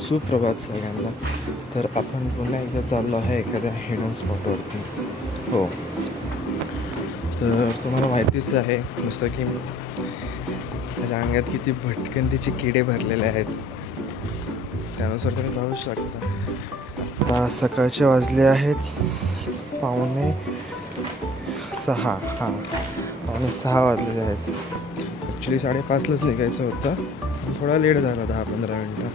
सुप्रभात सगळ्यांना. तर आपण पुन्हा एकदा चाललो आहे एखाद्या हिडन स्पॉटवरती. हो, तर तुम्हाला माहितीच आहे जसं की माझ्या अंगात किती भटकंतीचे किडे भरलेले आहेत. त्यानुसार तुम्ही पाहू शकता. आता सकाळचे वाजले आहेत 5:45. हां, 5:45 वाजलेले आहेत. ॲक्च्युली 5:30लाच निघायचं होतं, पण थोडा लेट झाला, 10-15 मिनटं.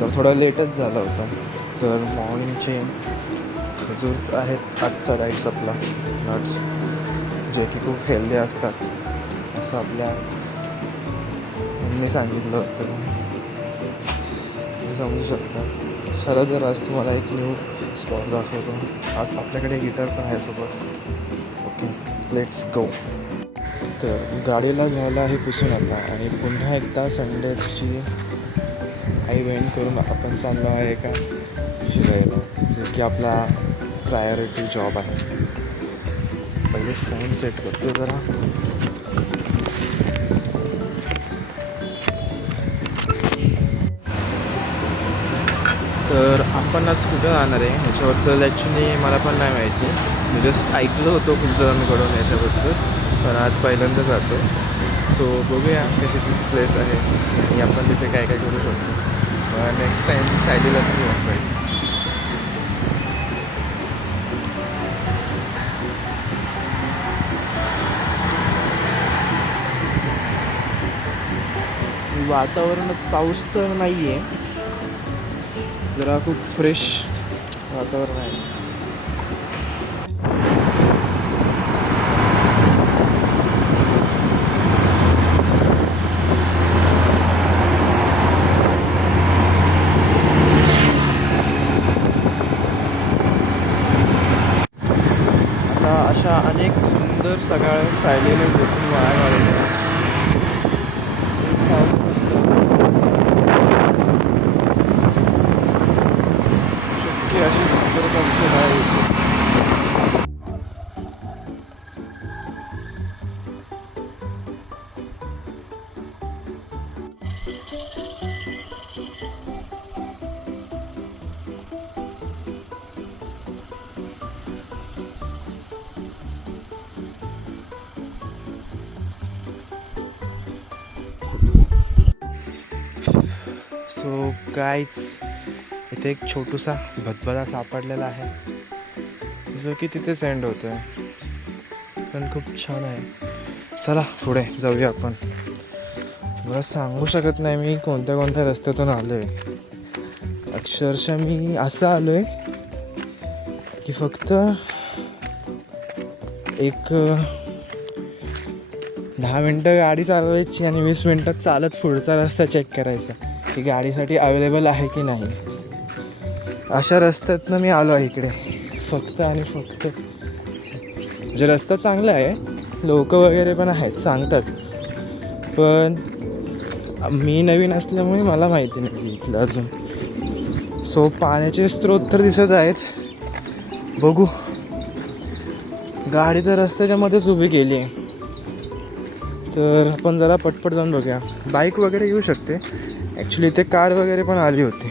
तर थोडा लेटच झाला होता. तर मॉर्निंगचे खजूर्स आहेत आजचा डाएट्स आपला, नट्स, जे की खूप हेल्दी असतात असं आपल्या मम्मी सांगितलं होतं. तुम्ही समजू शकता. चला, जर आज तुम्हाला एक न्यू स्पॉट दाखवतो. आज आपल्याकडे गिटार पण आहे सोबत. Okay, let's go. तर गाडीला झालं आहे पुसून आता, आणि पुन्हा एकदा संडेची इव्हेंट करून आपण चाललो आहे एका शिरायला, जो की आपला प्रायोरिटी जॉब आहे. पहिले फोन सेट करतो जरा. तर आपण आज कुठं जाणार आहे ह्याच्याबद्दल ॲक्च्युली मला पण नाही माहिती. मी जस्ट ऐकलं होतं खूप जणांकडून याच्याबद्दल, पण आज पहिल्यांदा जातो. सो बघूया कशी दिस प्लेस आहे आणि आपण तिथे काय काय करू शकतो. नेक्स्ट टाईम सायलीला पण घेऊन पाहिजे. वातावरणात पाऊस तर नाही आहे, जरा खूप फ्रेश वातावरण आहे. आता अशा अनेक सुंदर सकाळ सायलेने भेटून वाया घालवल्या. शक्य अशी सुंदर पक्षी आहे. सो गाईज, इथे एक छोटूसा धबधबा सापडलेला आहे, जो की तिथे सेंड होतो आहे, पण खूप छान आहे. चला पुढे जाऊया आपण. मला सांगू शकत नाही मी कोणत्या कोणत्या रस्त्यातून आलो आहे. अक्षरशः मी असं आलो आहे की फक्त एक 10 मिनटं गाडी चालवायची आणि 20 मिनटात चालत पुढचा रस्ता चेक करायचा की गाडीसाठी अवेलेबल आहे की नाही. अशा रस्त्यातनं मी आलो आहे इकडे फक्त आणि फक्त. जे रस्ता चांगला आहे, लोक वगैरे पण आहेत, सांगतात, पण मी नवीन असल्यामुळे मला माहिती नाही इथलं अजून. सो पाण्याचे स्रोत तर दिसत आहेत. बघू. गाडी तर रस्त्याच्या मध्येच उभी केली आहे, तर आपण जरा पटपट जाऊन बघूया. बाईक वगैरे येऊ शकते ॲक्च्युली. इथे कार वगैरे पण आली होती.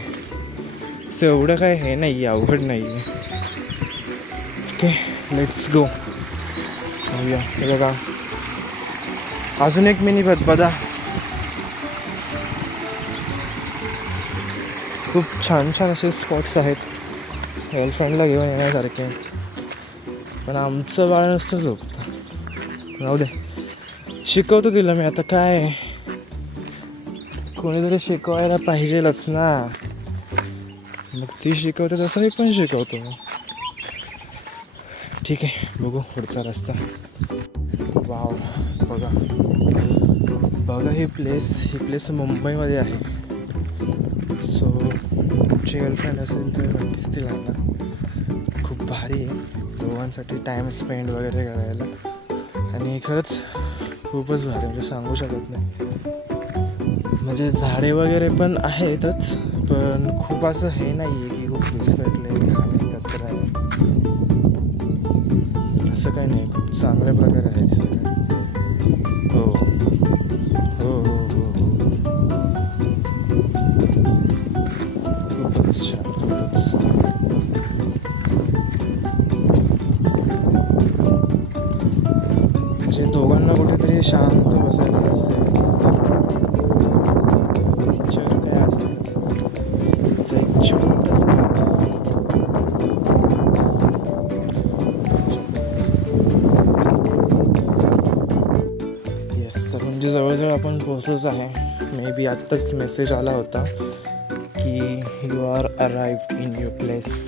सो एवढं काय हे नाही आहे, अवघड नाही आहे. Okay, let's go. बघूया. हे बघा, अजून एक मिनी धबधबा. खूप छान छान असे स्पॉट्स आहेत गर्लफ्रेंडला घेऊन येण्यासारखे, पण आमचं बाळ नुसतं झोपतं. राहू दे, शिकवतो तिला मी आता. काय, कोणीतरी शिकवायला पाहिजेलच ना. मग ती शिकवते तसं मी पण शिकवतो. ठीक आहे, बघू पुढचा रस्ता. वाव, बघा बघा ही प्लेस मुंबईमध्ये आहे. सो तुमची गर्लफ्रेंड असेल तर नक्कीच ती लागणार. खूप भारी आहे दोघांसाठी टाईम स्पेंड वगैरे करायला, आणि खरंच खूपच भारी, म्हणजे सांगू शकत नाही. म्हणजे झाडे वगैरे पण आहेतच, पण खूप असं हे नाही आहे की खूप विस्कटले आणि कचरा आहे, असं काही नाही. खूप चांगल्या प्रकारे आहे ते सगळं. हो, शांत बसायचं असेल, पिक्चर काय असेल, त्याचं एक छोटंसं येस. तर म्हणजे जवळजवळ आपण पोहोचलोच आहे. मे बी आत्ताच मेसेज आला होता की you are arrived in your place.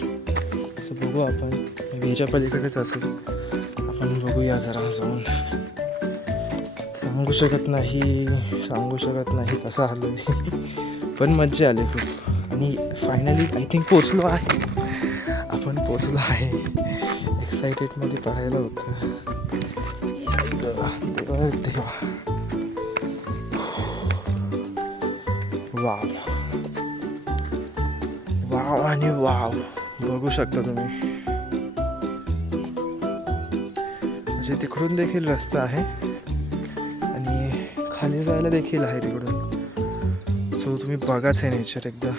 So बघू आपण, मे बी ह्याच्या पलीकडेच असेल. आपण बघूया जरा जाऊन. सांगू शकत नाही कसं आलो आहे, पण मज्जा आली खूप. आणि फायनली आय थिंक पोचलो आहे. आपण पोचलो आहे. एक्सायटेडमध्ये पडायला होतं. तेव्हा वाव वाव आणि वाव बघू शकता तुम्ही. म्हणजे तिकडून देखील रस्ता आहे आणि खाली जायला देखील आहे तिकडून. सो तुम्ही बघाच हे नेचर एकदा.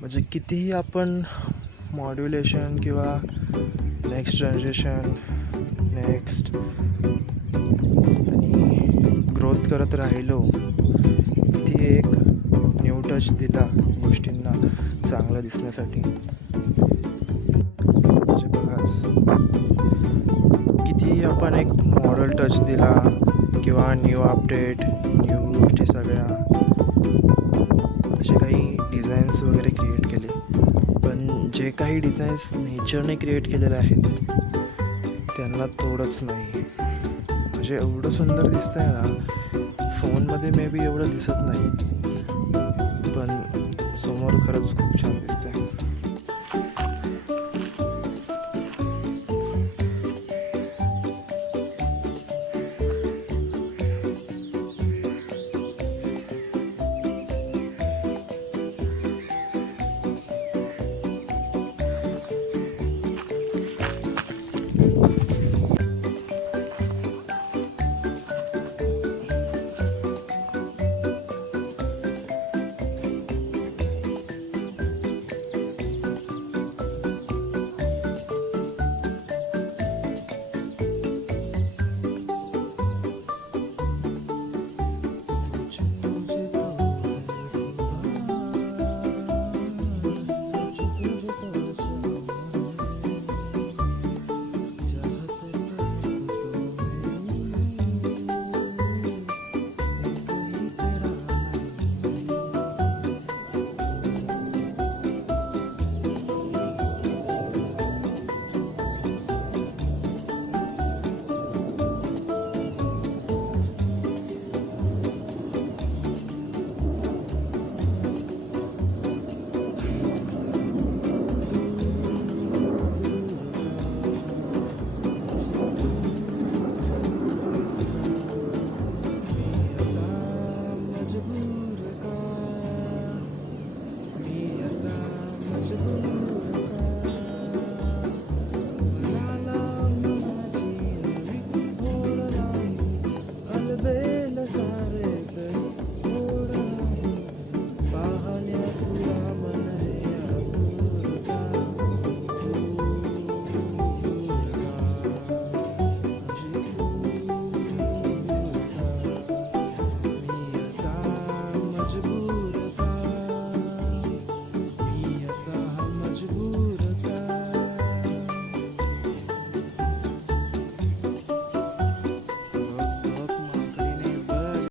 म्हणजे कितीही आपण मॉड्युलेशन किंवा नेक्स्ट जनरेशन नेक्स्ट आणि ग्रोथ करत राहिलो, किती एक न्यू टच दिला गोष्टींना चांगलं दिसण्यासाठी. म्हणजे बघाच, कितीही आपण एक मॉरल टच दिला किंवा न्यू अपडेट, न्यू गोष्टी सगळ्या असे काही डिझाईन्स वगैरे क्रिएट केले, पण जे काही डिझाईन्स नेचरने क्रिएट केलेले आहेत त्यांना तोडच नाही. म्हणजे एवढं सुंदर दिसतं आहे ना, फोनमध्ये मे बी एवढं दिसत नाही, पण समोर खरंच खूप छान दिसतं आहे.